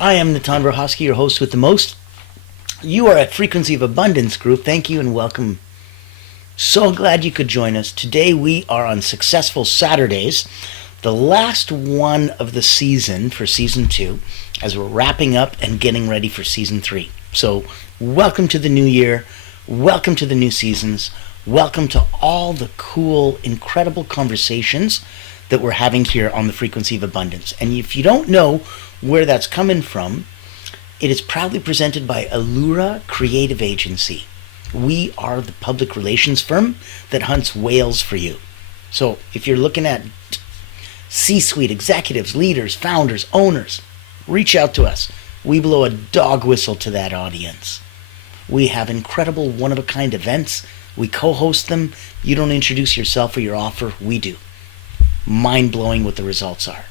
I am Natan Verhosky, your host with the most. You are at Frequency of Abundance Group. Thank you and welcome. So glad you could join us. Today we are on Successful Saturdays, the last one of the season for Season 2, as we're wrapping up and getting ready for Season 3. So welcome to the new year. Welcome to the new seasons. Welcome to all the cool, incredible conversations that we're having here on the Frequency of Abundance. And if you don't know where that's coming from, it is proudly presented by Allura Creative Agency. We are the public relations firm that hunts whales for you. So if you're looking at C-suite executives, leaders, founders, owners, reach out to us. We blow a dog whistle to that audience. We have incredible one-of-a-kind events. We co-host them. You don't introduce yourself or your offer. We do. Mind-blowing what the results are.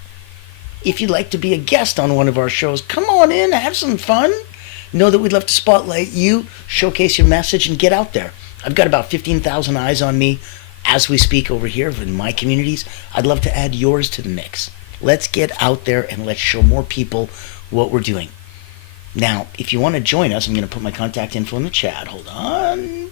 If you'd like to be a guest on one of our shows, come on in, have some fun. Know that we'd love to spotlight you, showcase your message, and get out there. I've got about 15,000 eyes on me as we speak over here in my communities. I'd love to add yours to the mix. Let's get out there and let's show more people what we're doing. Now, if you want to join us, I'm going to put my contact info in the chat. Hold on.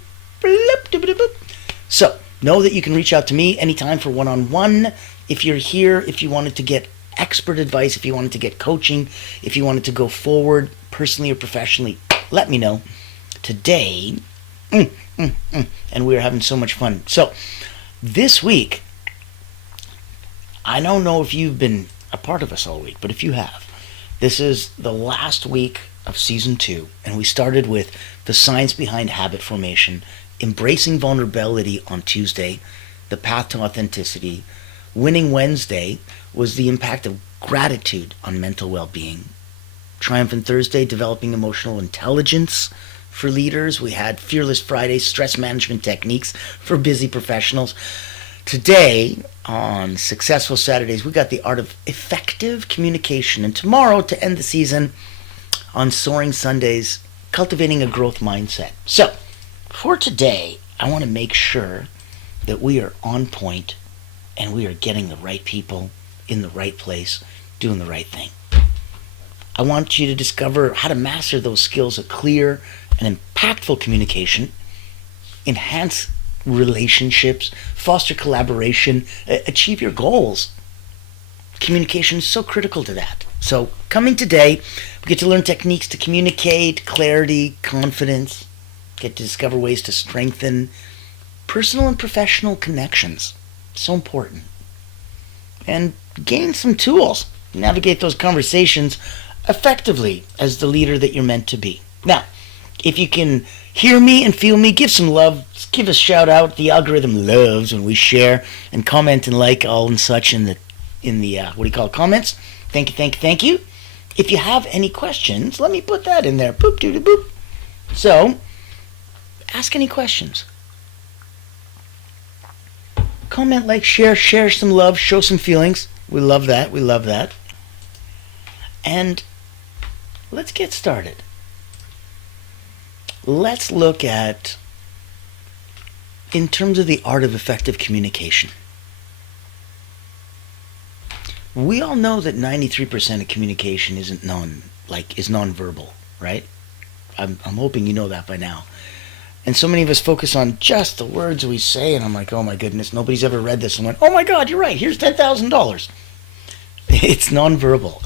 So, know that you can reach out to me anytime for one-on-one. If you're here, if you wanted to get expert advice, if you wanted to get coaching, if you wanted to go forward personally or professionally, let me know. Today, and we're having so much fun. So, this week, I don't know if you've been a part of us all week, but if you have, this is the last week of Season 2, and we started with the science behind habit formation, embracing vulnerability on Tuesday, the path to authenticity. Winning Wednesday was the impact of gratitude on mental well-being. Triumphant Thursday, developing emotional intelligence for leaders. We had Fearless Friday, stress management techniques for busy professionals. Today, on Successful Saturdays, we got the art of effective communication. And tomorrow, to end the season, on Soaring Sundays, cultivating a growth mindset. So, for today, I want to make sure that we are on point and we are getting the right people in the right place, doing the right thing. I want you to discover how to master those skills of clear and impactful communication, enhance relationships, foster collaboration, achieve your goals. Communication is so critical to that. So, coming today, we get to learn techniques to communicate, clarity, confidence, get to discover ways to strengthen personal and professional connections. So important. And gain some tools to navigate those conversations effectively as the leader that you're meant to be. Now, if you can hear me and feel me, give some love, give a shout out. The algorithm loves when we share and comment and like all and such in the comments. Thank you. If you have any questions, let me put that in there. Boop doody boop. So, ask any questions. Comment, like, share some love, show some feelings. We love that. And let's get started. Let's look at, in terms of the art of effective communication. We all know that 93% of communication is nonverbal, right? I'm hoping you know that by now. And so many of us focus on just the words we say, and I'm like, oh my goodness, nobody's ever read this and went, oh my God, you're right, here's $10,000. It's nonverbal.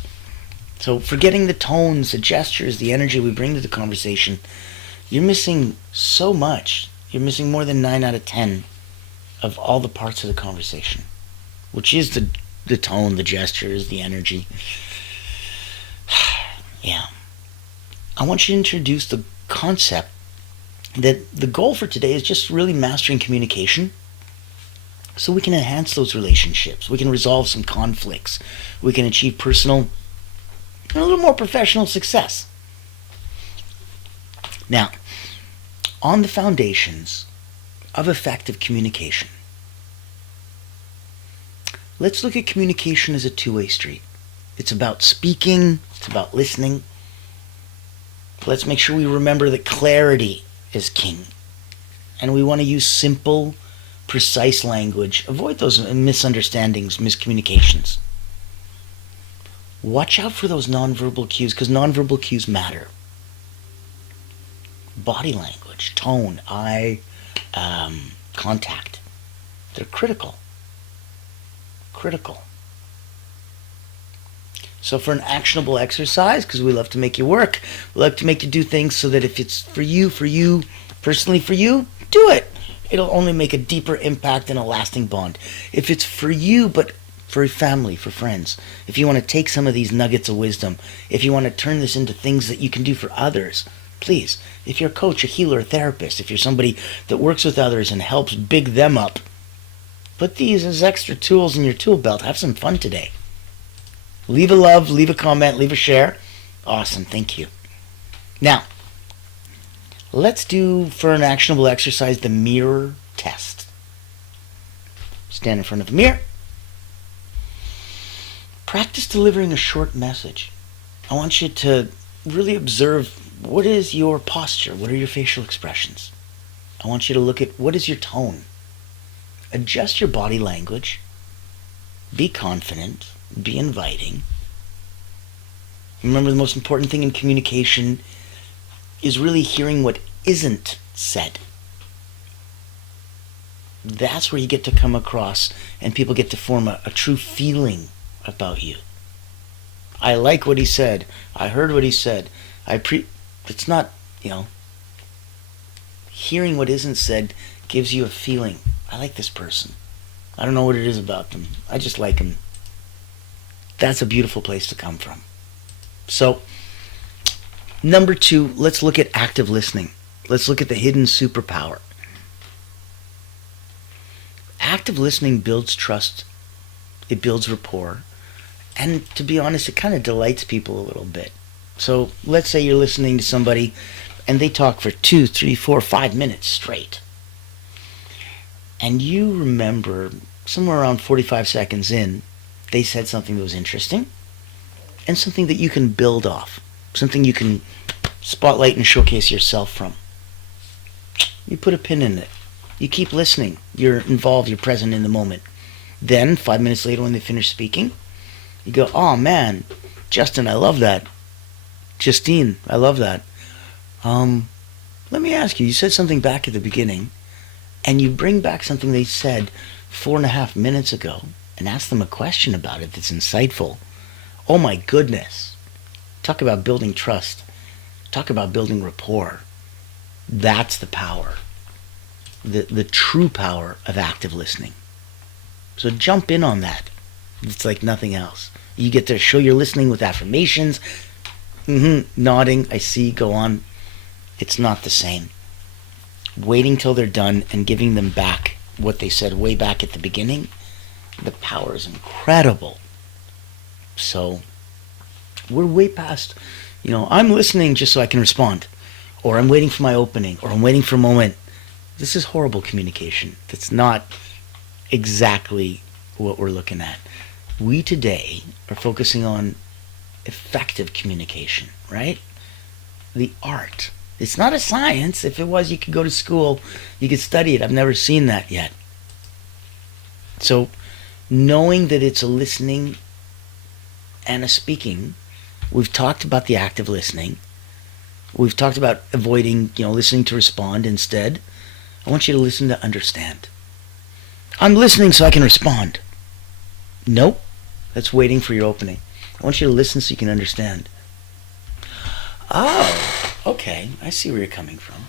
So forgetting the tones, the gestures, the energy we bring to the conversation, you're missing so much. You're missing more than 9 out of 10 of all the parts of the conversation, which is the tone, the gestures, the energy. Yeah. I want you to introduce the concept that the goal for today is just really mastering communication so we can enhance those relationships. We can resolve some conflicts. We can achieve personal and a little more professional success. Now, on the foundations of effective communication, let's look at communication as a two-way street. It's about speaking, it's about listening. Let's make sure we remember that clarity is king. And we want to use simple, precise language. Avoid those misunderstandings, miscommunications. Watch out for those nonverbal cues, because nonverbal cues matter. Body language, tone, eye contact. They're critical. Critical. So for an actionable exercise, because we love to make you work, we like to make you do things so that if it's for you, personally for you, do it. It'll only make a deeper impact and a lasting bond. If it's for you, but for family, for friends, if you want to take some of these nuggets of wisdom, if you want to turn this into things that you can do for others, please, if you're a coach, a healer, a therapist, if you're somebody that works with others and helps big them up, put these as extra tools in your tool belt. Have some fun today. Leave a love, leave a comment, leave a share. Awesome, thank you. Now, let's do, for an actionable exercise, the mirror test. Stand in front of the mirror. Practice delivering a short message. I want you to really observe, what is your posture? What are your facial expressions? I want you to look at, what is your tone? Adjust your body language. Be confident. Be inviting. Remember, the most important thing in communication is really hearing what isn't said. That's where you get to come across and people get to form a true feeling about you. I like what he said. I heard what he said. It's not, hearing what isn't said gives you a feeling. I like this person. I don't know what it is about them. I just like them. That's a beautiful place to come from. So, number 2, let's look at active listening. Let's look at the hidden superpower. Active listening builds trust. It builds rapport. And to be honest, it kind of delights people a little bit. So let's say you're listening to somebody and they talk for 2, 3, 4, 5 minutes straight. And you remember somewhere around 45 seconds in, they said something that was interesting and something that you can build off, something you can spotlight and showcase yourself from. You put a pin in it. You keep listening. You're involved. You're present in the moment. Then, 5 minutes later when they finish speaking, you go, oh man, Justin, I love that. Justine, I love that. Let me ask you, you said something back at the beginning, and you bring back something they said 4.5 minutes ago, and ask them a question about it that's insightful. Oh my goodness. Talk about building trust. Talk about building rapport. That's the power. The true power of active listening. So jump in on that. It's like nothing else. You get to show you're listening with affirmations. Nodding, I see, go on. It's not the same. Waiting till they're done and giving them back what they said way back at the beginning, the power is incredible. So we're way past, I'm listening just so I can respond, or I'm waiting for my opening, or I'm waiting for a moment. This is horrible communication. That's not exactly what we're looking at. We today are focusing on effective communication, right? The art. It's not a science. If it was, you could go to school, you could study it. I've never seen that yet. So knowing that it's a listening and a speaking, we've talked about the active listening. We've talked about avoiding, listening to respond instead. I want you to listen to understand. I'm listening so I can respond. Nope. That's waiting for your opening. I want you to listen so you can understand. Oh, okay. I see where you're coming from.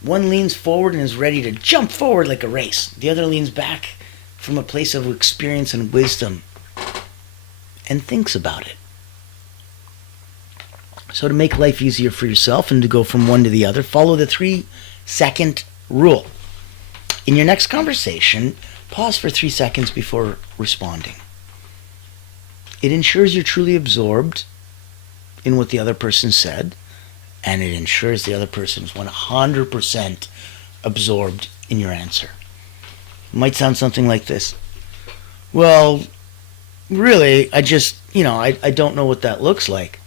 One leans forward and is ready to jump forward like a race. The other leans back from a place of experience and wisdom and thinks about it. So to make life easier for yourself and to go from one to the other, follow the 3-second rule. In your next conversation, pause for 3 seconds before responding. It ensures you're truly absorbed in what the other person said, and it ensures the other person is 100% absorbed in your answer. It might sound something like this. Well, really, I just, I don't know what that looks like.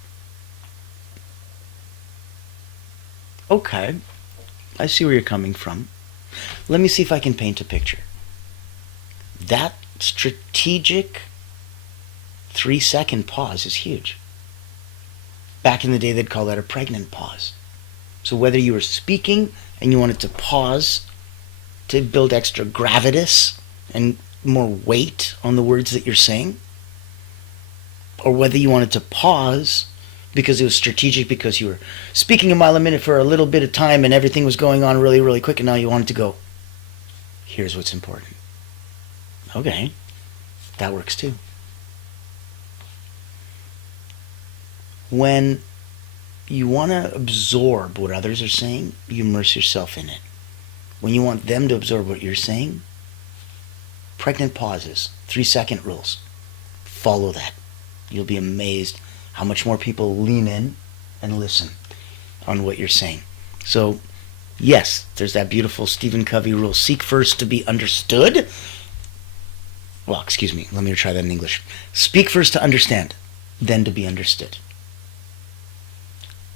Okay, I see where you're coming from. Let me see if I can paint a picture. That strategic 3-second pause is huge. Back in the day, they'd call that a pregnant pause. So whether you were speaking and you wanted to pause to build extra gravitas and more weight on the words that you're saying, or whether you wanted to pause because it was strategic, because you were speaking a mile a minute for a little bit of time and everything was going on really, really quick, and now you wanted to go, here's what's important. Okay, that works too. When you want to absorb what others are saying, you immerse yourself in it. When you want them to absorb what you're saying, pregnant pauses, 3-second rules. Follow that. You'll be amazed how much more people lean in and listen on what you're saying. So, yes, there's that beautiful Stephen Covey rule. Seek first to be understood. Well, excuse me, let me try that in English. Speak first to understand, then to be understood.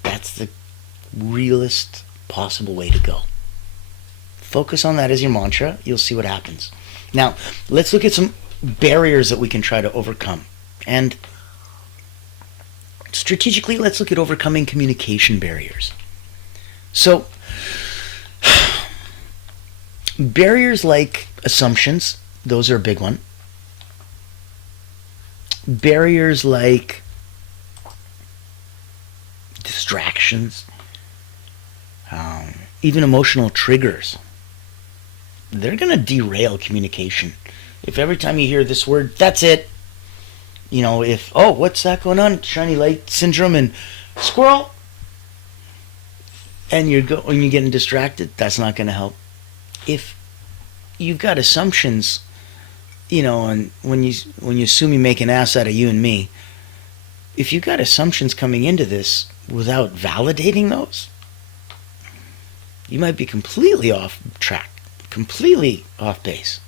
That's the realest possible way to go. Focus on that as your mantra. You'll see what happens. Now, let's look at some barriers that we can try to overcome. And strategically, let's look at overcoming communication barriers. So, barriers like assumptions, those are a big one. Barriers like distractions, even emotional triggers, they're going to derail communication. If every time you hear this word, that's it. You know, if, oh, what's that going on? Shiny light syndrome and squirrel. And you're getting distracted, that's not going to help. If you've got assumptions, you know, and when you assume you make an ass out of you and me, if you've got assumptions coming into this without validating those, you might be completely off track, completely off base.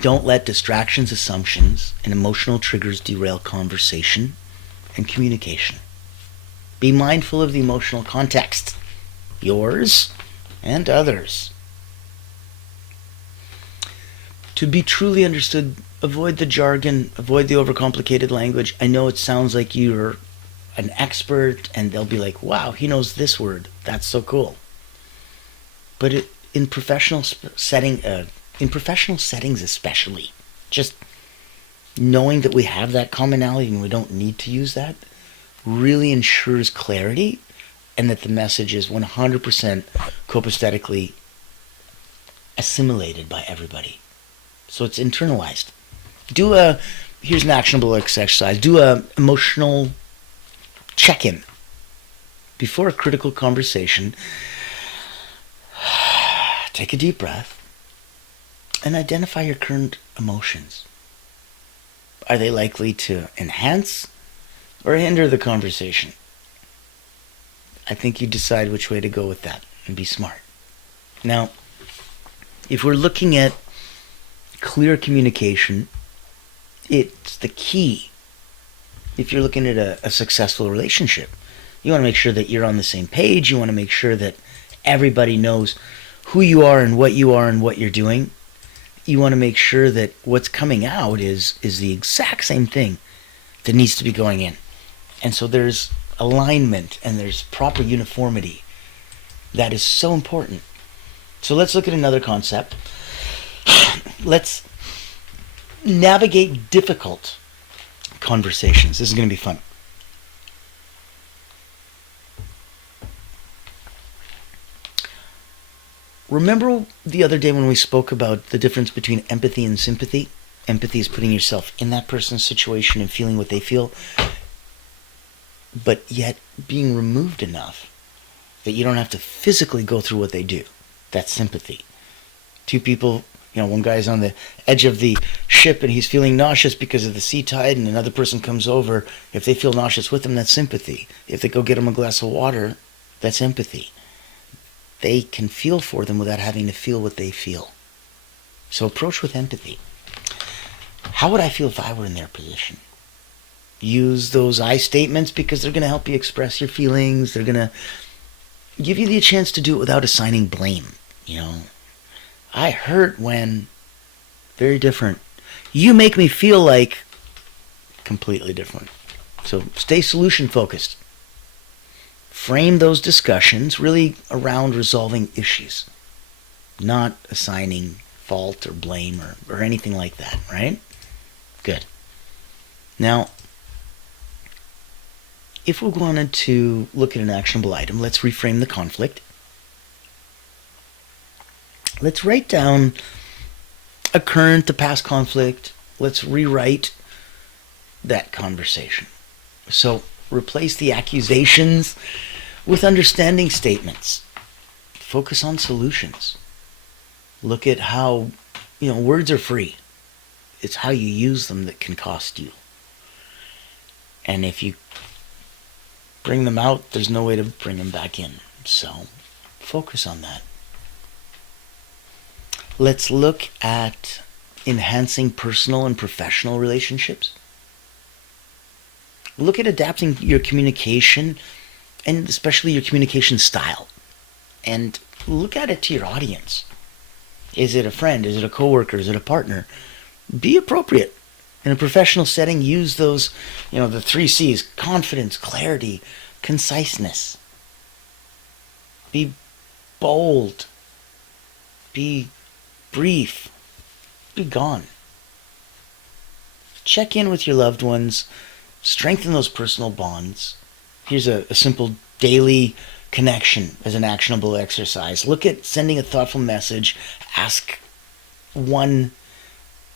Don't let distractions, assumptions, and emotional triggers derail conversation and communication. Be mindful of the emotional context, yours and others. To be truly understood, avoid the jargon, avoid the overcomplicated language. I know it sounds like you're an expert and they'll be like, wow, he knows this word. That's so cool. But in professional settings especially, just knowing that we have that commonality and we don't need to use that really ensures clarity, and that the message is 100% copaesthetically assimilated by everybody. So it's internalized. Here's an actionable exercise. Do a emotional check-in. Before a critical conversation, take a deep breath and identify your current emotions. Are they likely to enhance or hinder the conversation? I think you decide which way to go with that and be smart. Now, if we're looking at clear communication, it's the key. If you're looking at a successful relationship, you want to make sure that you're on the same page. You want to make sure that everybody knows who you are and what you're doing. You want to make sure that what's coming out is the exact same thing that needs to be going in. And so there's alignment and there's proper uniformity. That is so important. So let's look at another concept. Let's navigate difficult conversations. This is going to be fun. Remember the other day when we spoke about the difference between empathy and sympathy? Empathy is putting yourself in that person's situation and feeling what they feel, but yet being removed enough that you don't have to physically go through what they do. That's sympathy. Two people, one guy's on the edge of the ship and he's feeling nauseous because of the sea tide, and another person comes over. If they feel nauseous with him, that's sympathy. If they go get him a glass of water, that's empathy. They can feel for them without having to feel what they feel. So approach with empathy. How would I feel if I were in their position? Use those I statements because they're going to help you express your feelings. They're going to give you the chance to do it without assigning blame. I hurt when, very different. You make me feel like completely different. So stay solution focused. Frame those discussions really around resolving issues, not assigning fault or blame or anything like that, right? Good. Now, if we wanted to look at an actionable item, let's reframe the conflict. Let's write down a current, a past conflict. Let's rewrite that conversation. So replace the accusations with understanding statements. Focus on solutions. Look at how, words are free. It's how you use them that can cost you. And if you bring them out, there's no way to bring them back in. So focus on that. Let's look at enhancing personal and professional relationships. Look at adapting your communication and especially your communication style. And look at it to your audience. Is it a friend? Is it a coworker? Is it a partner? Be appropriate. In a professional setting, use those, the 3 C's: confidence, clarity, conciseness. Be bold. Be brief. Be gone. Check in with your loved ones. Strengthen those personal bonds. Here's a simple daily connection as an actionable exercise. Look at sending a thoughtful message. Ask one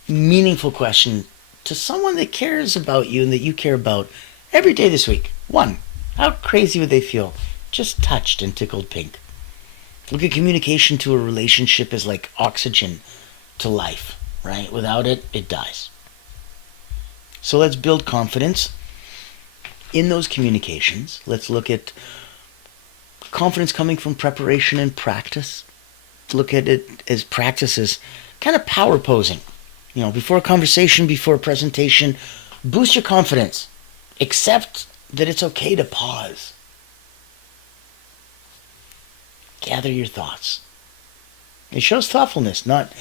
meaningful question to someone that cares about you and that you care about every day this week. One, how crazy would they feel? Just touched and tickled pink. Look at communication to a relationship as like oxygen to life, right? Without it, it dies. So let's build confidence in those communications. Let's look at confidence coming from preparation and practice. Look at it as practices, kind of power posing. Before a conversation, before a presentation, boost your confidence. Accept that it's okay to pause. Gather your thoughts. It shows thoughtfulness, not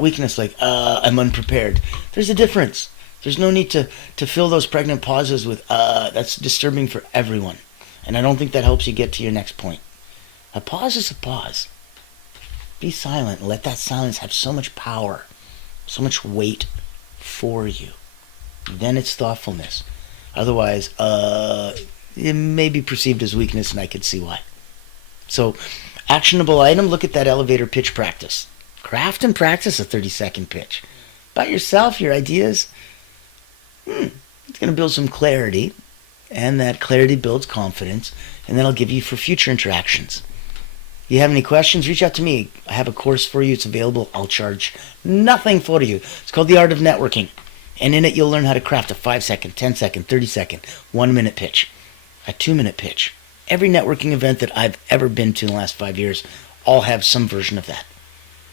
weakness, like, I'm unprepared. There's a difference. There's no need to fill those pregnant pauses with, that's disturbing for everyone. And I don't think that helps you get to your next point. A pause is a pause. Be silent and let that silence have so much power, so much weight for you. Then it's thoughtfulness. Otherwise, it may be perceived as weakness, and I could see why. So, actionable item, look at that elevator pitch practice. Craft and practice a 30-second pitch. About yourself, your ideas. It's going to build some clarity, and that clarity builds confidence, and that'll give you for future interactions. If you have any questions, reach out to me. I have a course for you. It's available. I'll charge nothing for you. It's called The Art of Networking. And in it, you'll learn how to craft a 5-second, 10-second, 30-second, 1-minute pitch, a 2-minute pitch. Every networking event that I've ever been to in the last 5 years all have some version of that.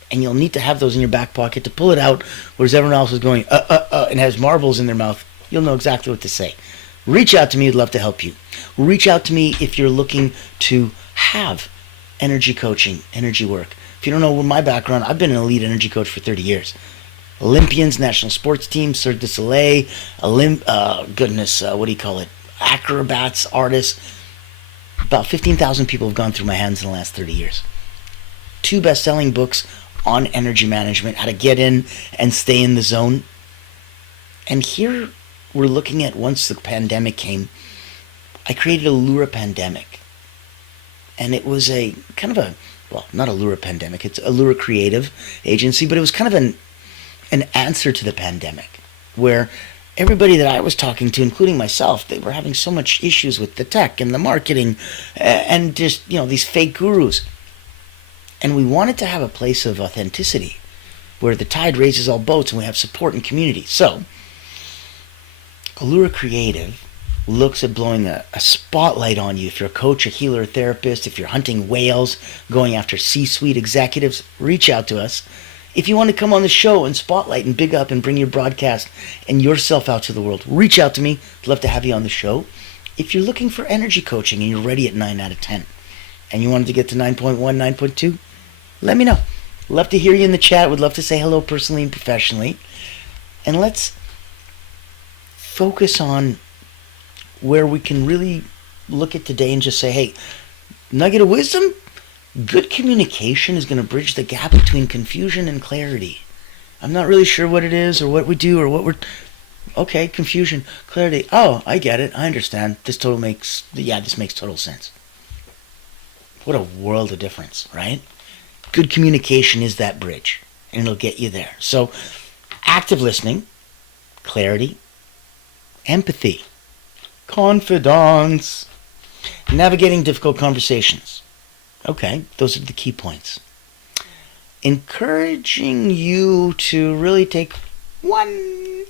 And you'll need to have those in your back pocket to pull it out, whereas everyone else is going, and has marbles in their mouth. You'll know exactly what to say. Reach out to me. I'd love to help you. Reach out to me if you're looking to have energy coaching, energy work. If you don't know my background, I've been an elite energy coach for 30 years. Olympians, national sports teams, Cirque du Soleil, acrobats, artists. About 15,000 people have gone through my hands in the last 30 years. 2 best-selling books on energy management, how to get in and stay in the zone. And here we're looking at, once the pandemic came, I created Allura Pandemic. And it was a kind of not Allura Pandemic, it's Allura Creative Agency, but it was kind of an answer to the pandemic, where everybody that I was talking to, including myself, they were having so much issues with the tech and the marketing and just, these fake gurus. And we wanted to have a place of authenticity where the tide raises all boats and we have support and community. So, Allura Creative looks at blowing a spotlight on you. If you're a coach, a healer, a therapist, if you're hunting whales, going after C-suite executives, reach out to us. If you want to come on the show and spotlight and big up and bring your broadcast and yourself out to the world, reach out to me. I'd love to have you on the show. If you're looking for energy coaching and you're ready at 9 out of 10 and you wanted to get to 9.1, 9.2, let me know. Love to hear you in the chat. Would love to say hello personally and professionally. And let's focus on where we can really look at today and just say, hey, nugget of wisdom, good communication is going to bridge the gap between confusion and clarity. I'm not really sure what it is or what we do or what we're... Okay, confusion, clarity. Oh, I get it. I understand. This makes total sense. What a world of difference, right? Good communication is that bridge, and it'll get you there. So, active listening, clarity, empathy, confidence, navigating difficult conversations. Okay, those are the key points. Encouraging you to really take one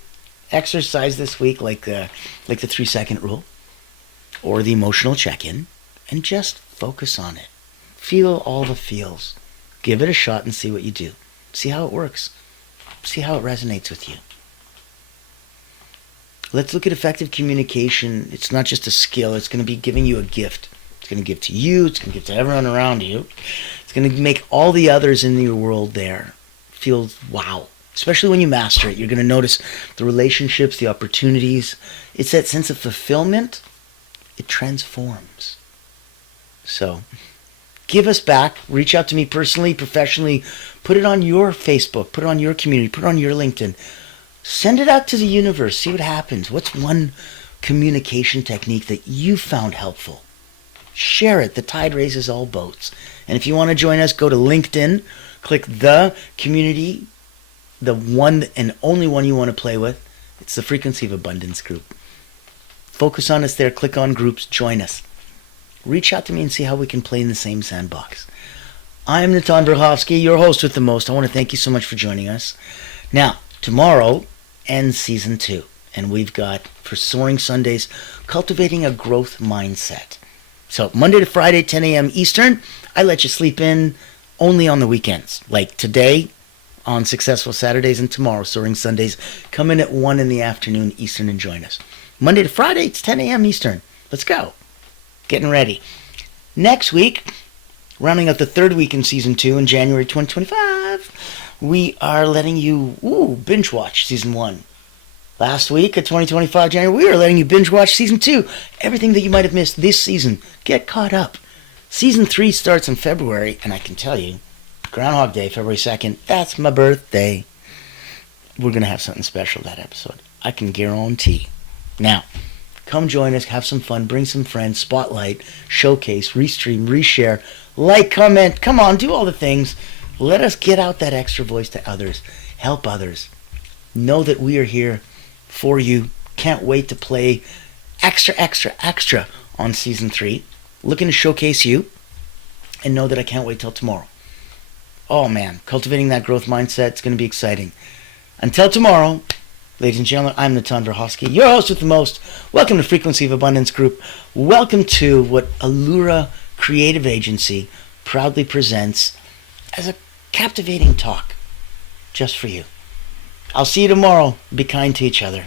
exercise this week, like the 3-second rule or the emotional check-in, and just focus on it. Feel all the feels. Give it a shot and see what you do. See how it works. See how it resonates with you. Let's look at effective communication. It's not just a skill. It's going to be giving you a gift. It's going to give to you. It's going to give to everyone around you. It's going to make all the others in your world there feel wow. Especially when you master it. You're going to notice the relationships, the opportunities. It's that sense of fulfillment. It transforms. So, give us back. Reach out to me personally, professionally. Put it on your Facebook. Put it on your community. Put it on your LinkedIn. Send it out to the universe. See what happens. What's one communication technique that you found helpful? Share it. The tide raises all boats. And if you want to join us, go to LinkedIn. Click the community, the one and only one you want to play with. It's the Frequency of Abundance group. Focus on us there. Click on groups. Join us. Reach out to me and see how we can play in the same sandbox. I'm Natan Verhovsky, your host with the most. I want to thank you so much for joining us. Now, tomorrow ends season 2. And we've got, for Soaring Sundays, cultivating a growth mindset. So, Monday to Friday, 10 a.m. Eastern. I let you sleep in only on the weekends. Like today, on Successful Saturdays, and tomorrow, Soaring Sundays. Come in at 1 in the afternoon Eastern and join us. Monday to Friday, it's 10 a.m. Eastern. Let's go. Getting ready. Next week, rounding out the 3rd week in Season 2 in January 2025, we are letting you binge watch Season 1. Last week of 2025 January, we are letting you binge watch Season 2. Everything that you might have missed this season, get caught up. Season 3 starts in February, and I can tell you, Groundhog Day, February 2nd, that's my birthday. We're going to have something special that episode. I can guarantee. Now, come join us, have some fun, bring some friends, spotlight, showcase, restream, reshare, like, comment, come on, do all the things. Let us get out that extra voice to others. Help others. Know that we are here for you. Can't wait to play extra on Season 3. Looking to showcase you. And know that I can't wait till tomorrow. Oh man, cultivating that growth mindset, it's going to be exciting. Until tomorrow, ladies and gentlemen, I'm Natan Verhovsky, your host with the most. Welcome to Frequency of Abundance Group. Welcome to what Allura Creative Agency proudly presents as a captivating talk just for you. I'll see you tomorrow. Be kind to each other.